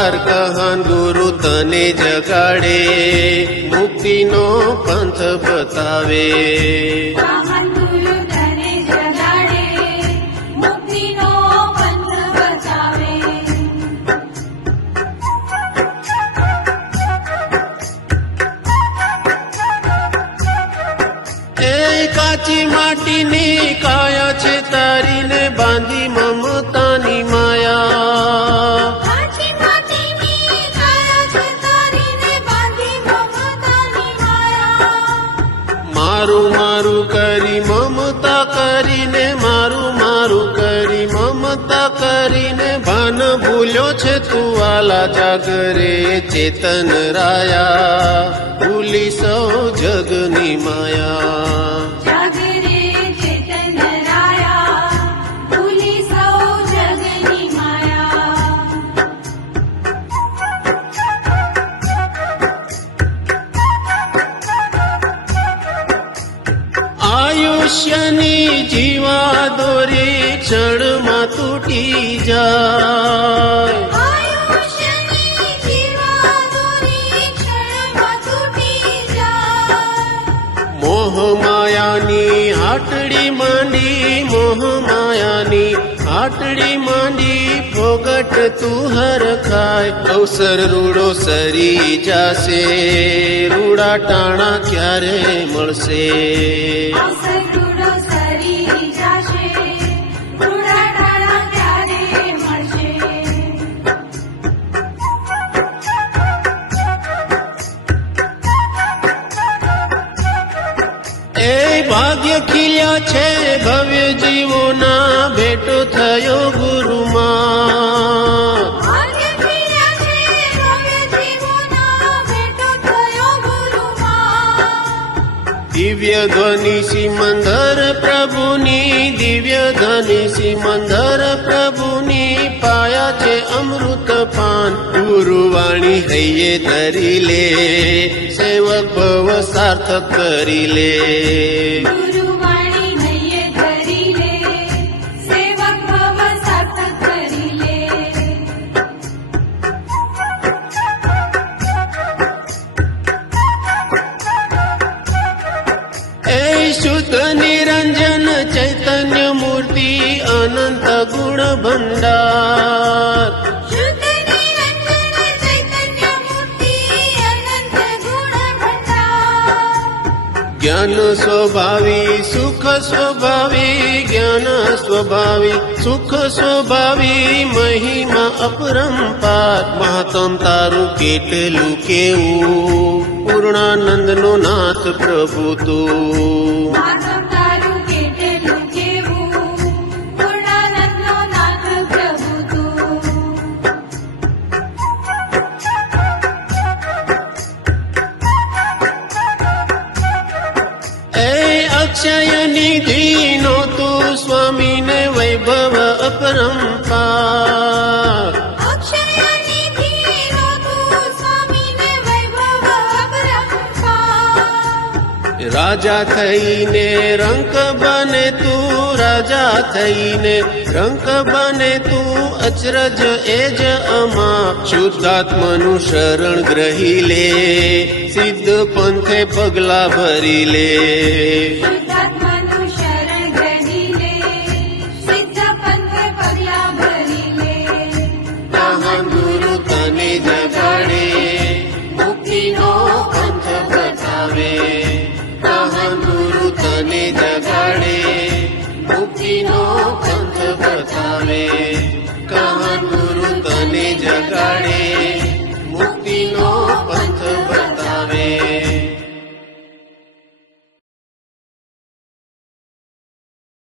પાર કહાન ગુરુ તને જગાડે, મુક્તિનો પંથ બતાવે. મહાન ગુરુ તને જગાડે, મુક્તિનો પંથ બતાવે. એ કાચી માટીની કાયા છે તારીને બાંધી મમતાની માયા. કાચી માટીની કાયા છે તારીને બાંધી મમતાની માયા. મારું મારું કરી મમતા કરીને, મારું મારું કરી મમતા કરીને, ભાન ભૂલ્યો છે તું વાલા જાગરે ચેતન રાયા, ભૂલી સૌ જગની માયા. જાગરે ચેતન રાયા, ભૂલી સૌ જગની માયા. આયુષ્યની જીવા દોરી ક્ષણમાં તૂટી જાય. આયુષ્યની જીવા દોરી ક્ષણમાં તૂટી જાય. મોહ માયાની હાટડી માંડી, મોહ માયાની હાટડી માંડી, ફોગટ તું હર ખાય. અવસર રૂડો સરી જાશે, રૂડા ટાણા ક્યારે મળશે. અવસર રૂડો સરી જાશે, રૂડા ટાણા ક્યારે મળશે. એ ભાગ્ય ખીલ્યા છે ભવ્ય જીવોના, ભેટો થયો ગુરુમાં. ભાગ્ય ખીલ્યા છે ભવ્ય જીવોના, ભેટો થયો ગુરુમાં. દિવ્ય ધ્વનિ સિમંદર પ્રભુની, દિવ્ય ધ્વનિ સિમંદર પ્રભુની, પાયા છે અમૃત પાન. ગુરુવાણી હૈયે ધરી લે, સેવક ભવ સાર્થક કરી લે. ગુરુવાણી નય્યે ધરી લે, સેવક ભવ સાર્થક કરી લે. એ શુદ્ધ નિરંજન ચૈતન્ય મૂર્તિ, અનંત ગુણ ભંડાર. શુદ્ધ નિરંજન ચૈતન્ય મૂર્તિ, અનંત ગુણ ભંડાર. જ્ઞાન સ્વભાવી સુખ સ્વભાવી, જ્ઞાન સ્વભાવી સુખ સ્વભાવી, મહિમા અપરંપાર. મહાત્મ તારું કેટલું કેવું, પૂર્ણાનંદનો નાથ પ્રભુ તું. માતમ તારું કેટલું કેવું, પૂર્ણાનંદનો નાથ પ્રભુ તું. એ અક્ષય નિધિનો તું સ્વામીને વૈભવ અપરંપાર. અક્ષય નિધિનો તું સ્વામીને વૈભવ અપરંપાર. રાજા થઈને રંક બને તું, રાજા થઈને રંક બને તું, અચરજ એજ અમા. શુદ્ધાત્માનું શરણ ગ્રહી લે, સિદ્ધ પંથે પગલા ભરી લે. શુદ્ધાત્માનું શરણ ગ્રહી લે, સિદ્ધ પંથે પગલા ભરી લે. મહાન ગુરુ તને જગાડે, મુક્તિનો પંથ બતાવે. મહાન ગુરુ તને જગાડે, મુક્તિનો પંથ બતાવે.